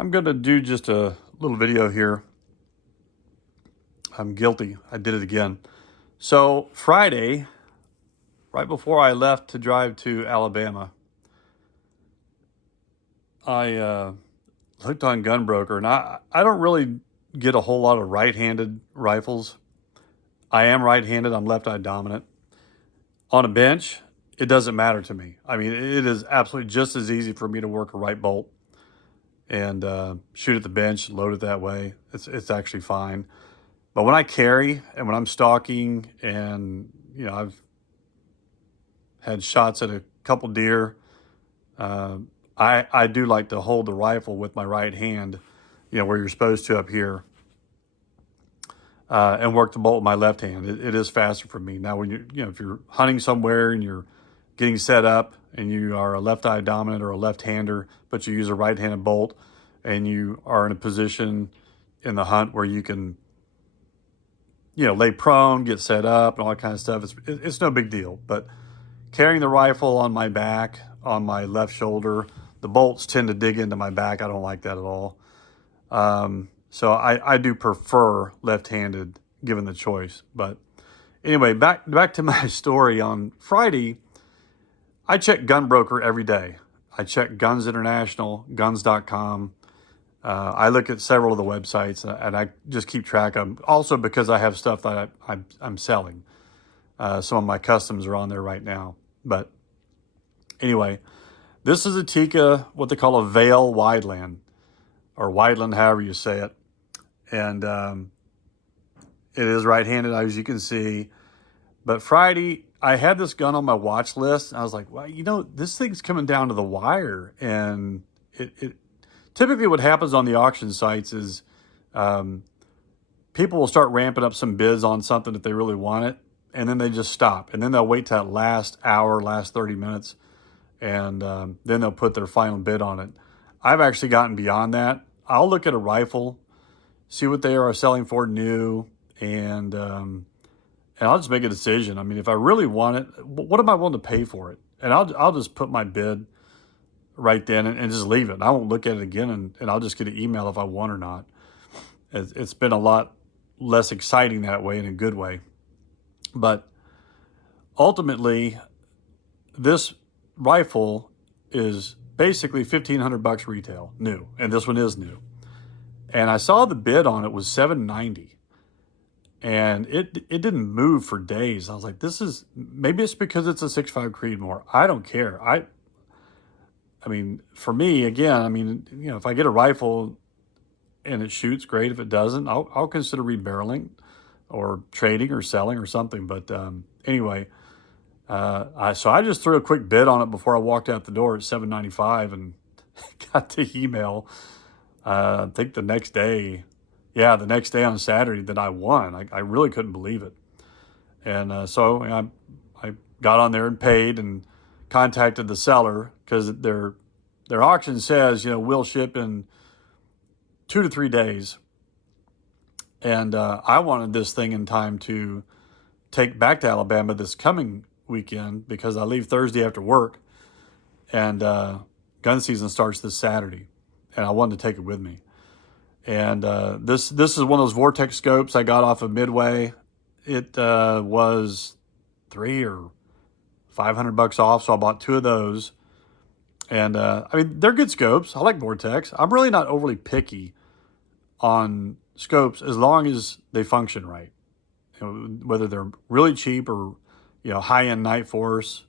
I'm going to do just a little video here. I'm guilty. I did it again. So Friday, right before I left to drive to Alabama, I looked on Gunbroker, and I don't really get a whole lot of right-handed rifles. I am right-handed. I'm left-eye dominant. On a bench, it doesn't matter to me. I mean, it is absolutely just as easy for me to work a right bolt and shoot at the bench, load it that way. It's actually fine. But when I carry and when I'm stalking, and I've had shots at a couple deer, I do like to hold the rifle with my right hand, where you're supposed to up here, and work the bolt with my left hand. It is faster for me. Now, when if you're hunting somewhere and you're getting set up and you are a left-eye dominant or a left-hander, but you use a right-handed bolt, and you are in a position in the hunt where you can, lay prone, get set up, and all that kind of stuff, it's no big deal. But carrying the rifle on my back, on my left shoulder, the bolts tend to dig into my back. I don't like that at all. So I do prefer left-handed given the choice. But anyway, back to my story. On Friday, I check Gunbroker every day. I check Guns International, guns.com. I look at several of the websites, and I just keep track of them. Also because I have stuff that I'm selling. Some of my customs are on there right now. But anyway, this is a Tikka, what they call a Veil Wideland, or Wideland, however you say it. And it is right-handed, as you can see. But Friday, I had this gun on my watch list, and I was like, well, this thing's coming down to the wire. And it typically what happens on the auction sites is people will start ramping up some bids on something if they really want it, and then they just stop. And then they'll wait till that last hour, last 30 minutes, and then they'll put their final bid on it. I've actually gotten beyond that. I'll look at a rifle, see what they are selling for new, and I'll just make a decision. I mean, if I really want it, what am I willing to pay for it? And I'll just put my bid right then and just leave it. I won't look at it again, and I'll just get an email if I want or not. It's been a lot less exciting that way, in a good way. But ultimately, this rifle is basically $1,500 retail, new, and this one is new. And I saw the bid on it was $790, and it didn't move for days. I was like, maybe it's because it's a 6.5 Creedmoor. I don't care. I mean, for me, again, if I get a rifle and it shoots, great. If it doesn't, I'll consider rebarreling or trading or selling or something. But anyway, so I just threw a quick bid on it before I walked out the door at $795, and got the email, I think the next day on Saturday, that I won. I really couldn't believe it. And so I got on there and paid and contacted the seller, because their auction says, we'll ship in 2 to 3 days. And I wanted this thing in time to take back to Alabama this coming weekend, because I leave Thursday after work, and gun season starts this Saturday, and I wanted to take it with me. And this is one of those Vortex scopes I got off of Midway. It was $300 or $500 off, so I bought 2 of those. And they're good scopes. I like Vortex. I'm really not overly picky on scopes as long as they function right. Whether they're really cheap or high-end Night Force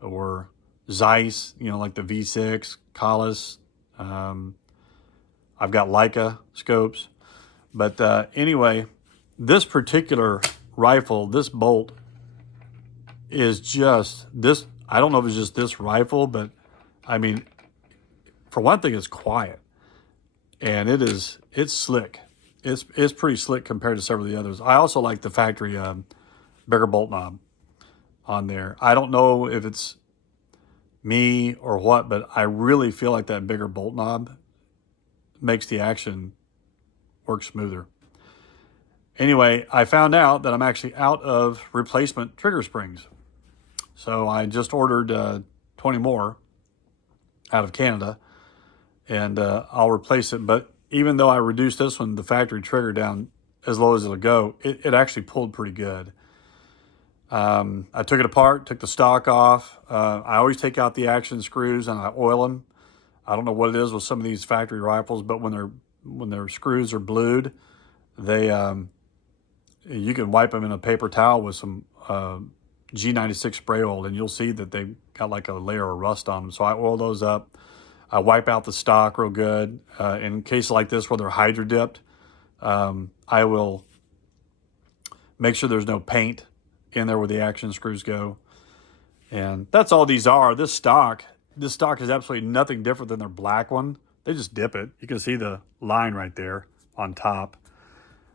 or Zeiss, like the V6, Collis. I've got Leica scopes. But anyway, this particular rifle, this bolt, is just this. I don't know if it's just this rifle, but for one thing, it's quiet, and it's slick. It's pretty slick compared to several of the others. I also like the factory bigger bolt knob on there. I don't know if it's me or what, but I really feel like that bigger bolt knob makes the action work smoother. Anyway, I found out that I'm actually out of replacement trigger springs. So I just ordered 20 more out of Canada, and I'll replace it. But even though I reduced this one, the factory trigger, down as low as it'll go, it actually pulled pretty good. I took it apart, took the stock off. I always take out the action screws and I oil them. I don't know what it is with some of these factory rifles, but when their screws are blued, they you can wipe them in a paper towel with some G96 spray oil, and you'll see that they've got like a layer of rust on them. So I oil those up. I wipe out the stock real good. In cases like this where they're hydro dipped, I will make sure there's no paint in there where the action screws go. And that's all these are. This stock is absolutely nothing different than their black one. They just dip it. You can see the line right there on top.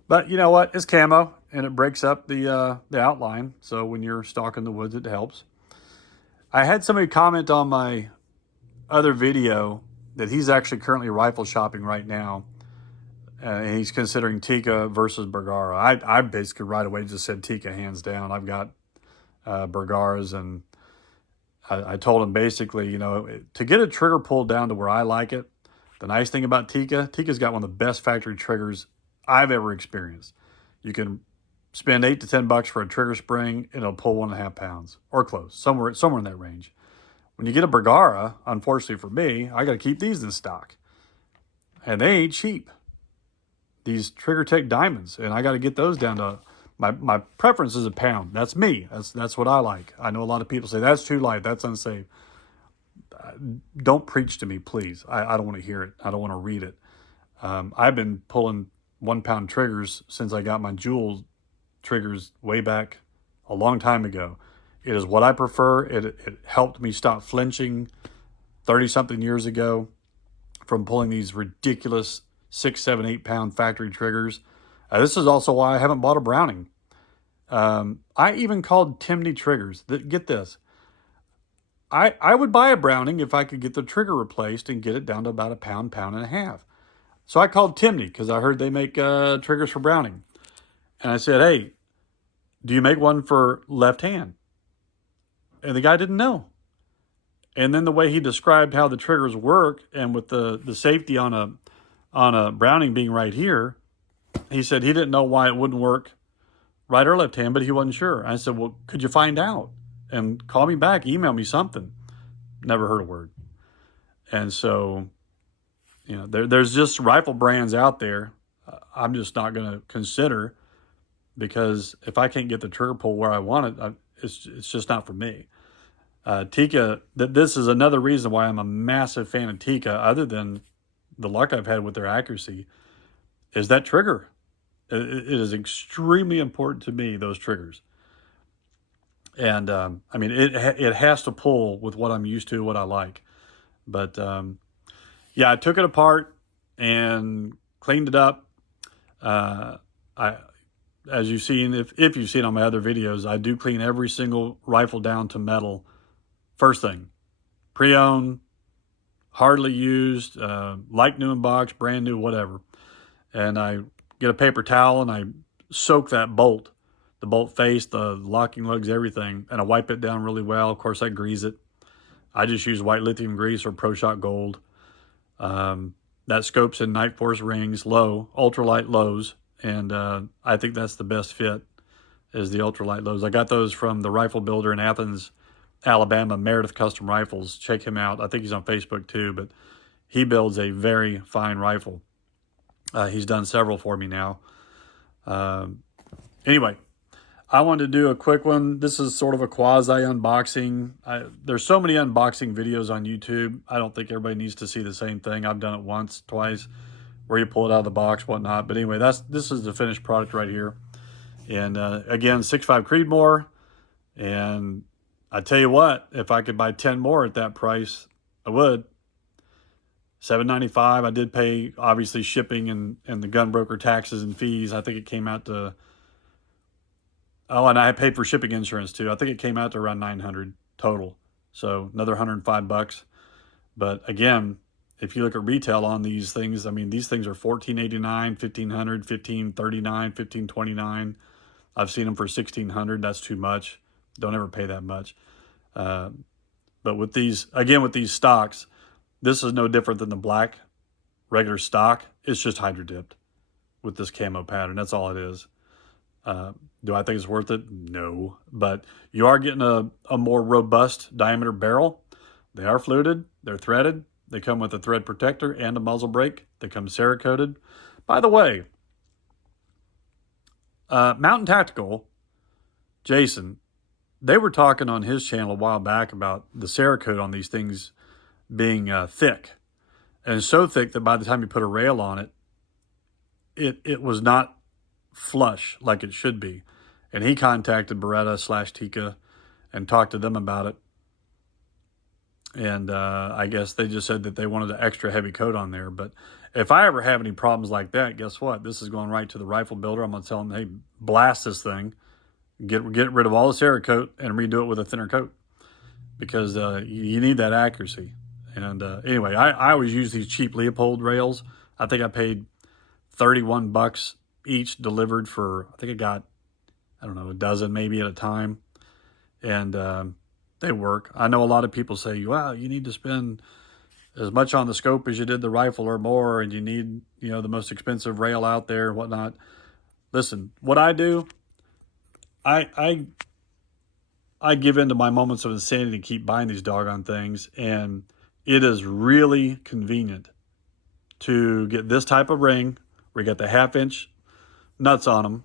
But you know what? It's camo, and it breaks up the outline. So when you're stalking the woods, it helps. I had somebody comment on my other video that he's actually currently rifle shopping right now. And he's considering Tikka versus Bergara. I basically right away just said Tikka hands down. I've got Bergaras, and I told him basically, you know, to get a trigger pulled down to where I like it, the nice thing about Tikka's got one of the best factory triggers I've ever experienced. You can spend $8 to $10 for a trigger spring, and it'll pull 1.5 pounds or close, somewhere in that range. When you get a Bergara, unfortunately for me, I got to keep these in stock, and they ain't cheap. These Trigger Tech diamonds, and I got to get those down to my preference is a pound. That's me. That's what I like. I know a lot of people say that's too light, that's unsafe. Don't preach to me, please. I don't want to hear it. I don't want to read it. I've been pulling 1 pound triggers since I got my jewel triggers way back a long time ago. It is what I prefer. It helped me stop flinching 30-something years ago from pulling these ridiculous 6, 7, 8 pound factory triggers. This is also why I haven't bought a Browning. I even called Timney triggers. Get this. I would buy a Browning if I could get the trigger replaced and get it down to about a pound, pound and a half. So I called Timney because I heard they make triggers for Browning. And I said, hey, do you make one for left hand? And the guy didn't know. And then the way he described how the triggers work, and with the safety on a Browning being right here, he said he didn't know why it wouldn't work right or left hand, but he wasn't sure. I said, well, could you find out? And call me back, email me something. Never heard a word. And so, you know, there's just rifle brands out there I'm just not going to consider, because if I can't get the trigger pull where I want it, it's just not for me. Tikka, this is another reason why I'm a massive fan of Tikka, other than the luck I've had with their accuracy, is that trigger. It is extremely important to me, those triggers. And, I mean, it has to pull with what I'm used to, what I like. But, yeah, I took it apart and cleaned it up. As you've seen, if you've seen on my other videos, I do clean every single rifle down to metal first thing. Pre-owned, hardly used, like new in box, brand new, whatever. And I get a paper towel and I soak that bolt, the bolt face, the locking lugs, everything, and I wipe it down really well. Of course, I grease it. I just use white lithium grease or Pro Shot Gold. That scopes in Night Force rings, low, ultralight lows, and I think that's the best fit, is the ultralight lows. I got those from the rifle builder in Athens, Alabama, Meredith Custom Rifles. Check him out. I think he's on Facebook too, but he builds a very fine rifle. He's done several for me now. Anyway, I wanted to do a quick one. This is sort of a quasi unboxing. There's so many unboxing videos on YouTube. I don't think everybody needs to see the same thing. I've done it once, twice, where you pull it out of the box, whatnot. But anyway, this is the finished product right here. And again, 6.5 Creedmoor. And I tell you what, if I could buy 10 more at that price, I would. $7.95. I did pay, obviously, shipping and the gun broker taxes and fees. I think it came out to... Oh, and I paid for shipping insurance too. I think it came out to around $900 total. So another $105. But again, if you look at retail on these things, I mean, these things are $1,489, $1,500, $1,539, $1,529. I've seen them for $1,600. That's too much. Don't ever pay that much. But with these, again, with these stocks, this is no different than the black regular stock. It's just hydro dipped with this camo pattern. That's all it is. Do I think it's worth it? No. But you are getting a more robust diameter barrel. They are fluted. They're threaded. They come with a thread protector and a muzzle brake. They come Cerakoted. By the way, Mountain Tactical, Jason, they were talking on his channel a while back about the Cerakote on these things being thick. And so thick that by the time you put a rail on it, it was not flush like it should be. And he contacted Beretta/Tikka and talked to them about it. And I guess they just said that they wanted an extra heavy coat on there. But if I ever have any problems like that, guess what? This is going right to the rifle builder. I'm going to tell them, hey, blast this thing. Get rid of all the Cerakote and redo it with a thinner coat. Because you need that accuracy. And anyway, I always use these cheap Leopold rails. I think I paid $31 each delivered for, I think I got, I don't know, a dozen maybe at a time. And they work. I know a lot of people say, wow, you need to spend as much on the scope as you did the rifle or more, and you need, you know, the most expensive rail out there and whatnot. Listen, what I do, I give in to my moments of insanity to keep buying these doggone things, and it is really convenient to get this type of ring where you got the 1/2-inch nuts on them,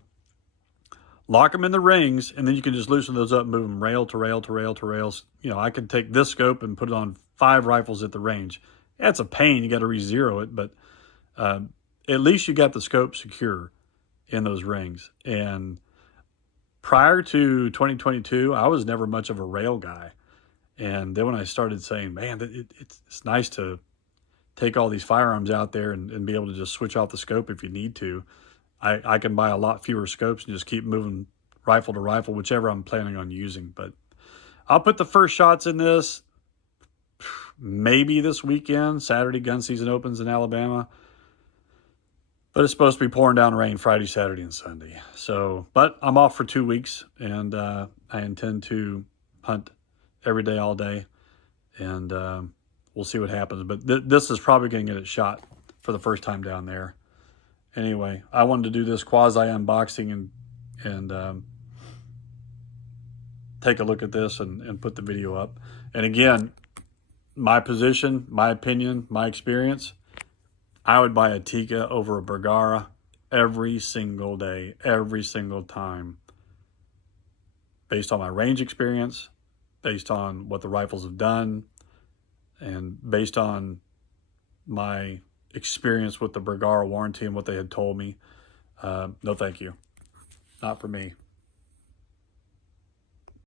lock them in the rings, and then you can just loosen those up and move them rail to rail to rail to rails. You know, I could take this scope and put it on 5 rifles at the range. That's a pain. You got to re-zero it, but at least you got the scope secure in those rings. And prior to 2022, I was never much of a rail guy. And then when I started saying, man, it's nice to take all these firearms out there and be able to just switch off the scope if you need to, I can buy a lot fewer scopes and just keep moving rifle to rifle, whichever I'm planning on using. But I'll put the first shots in this maybe this weekend. Saturday gun season opens in Alabama. But it's supposed to be pouring down rain Friday, Saturday, and Sunday. So, but I'm off for 2 weeks, and I intend to hunt every day, all day. And we'll see what happens. But this is probably going to get it shot for the first time down there. Anyway, I wanted to do this quasi-unboxing and take a look at this and put the video up. And again, my position, my opinion, my experience, I would buy a Tikka over a Bergara every single day, every single time. Based on my range experience, based on what the rifles have done, and based on my experience with the Bergara warranty and what they had told me. No, thank you. Not for me.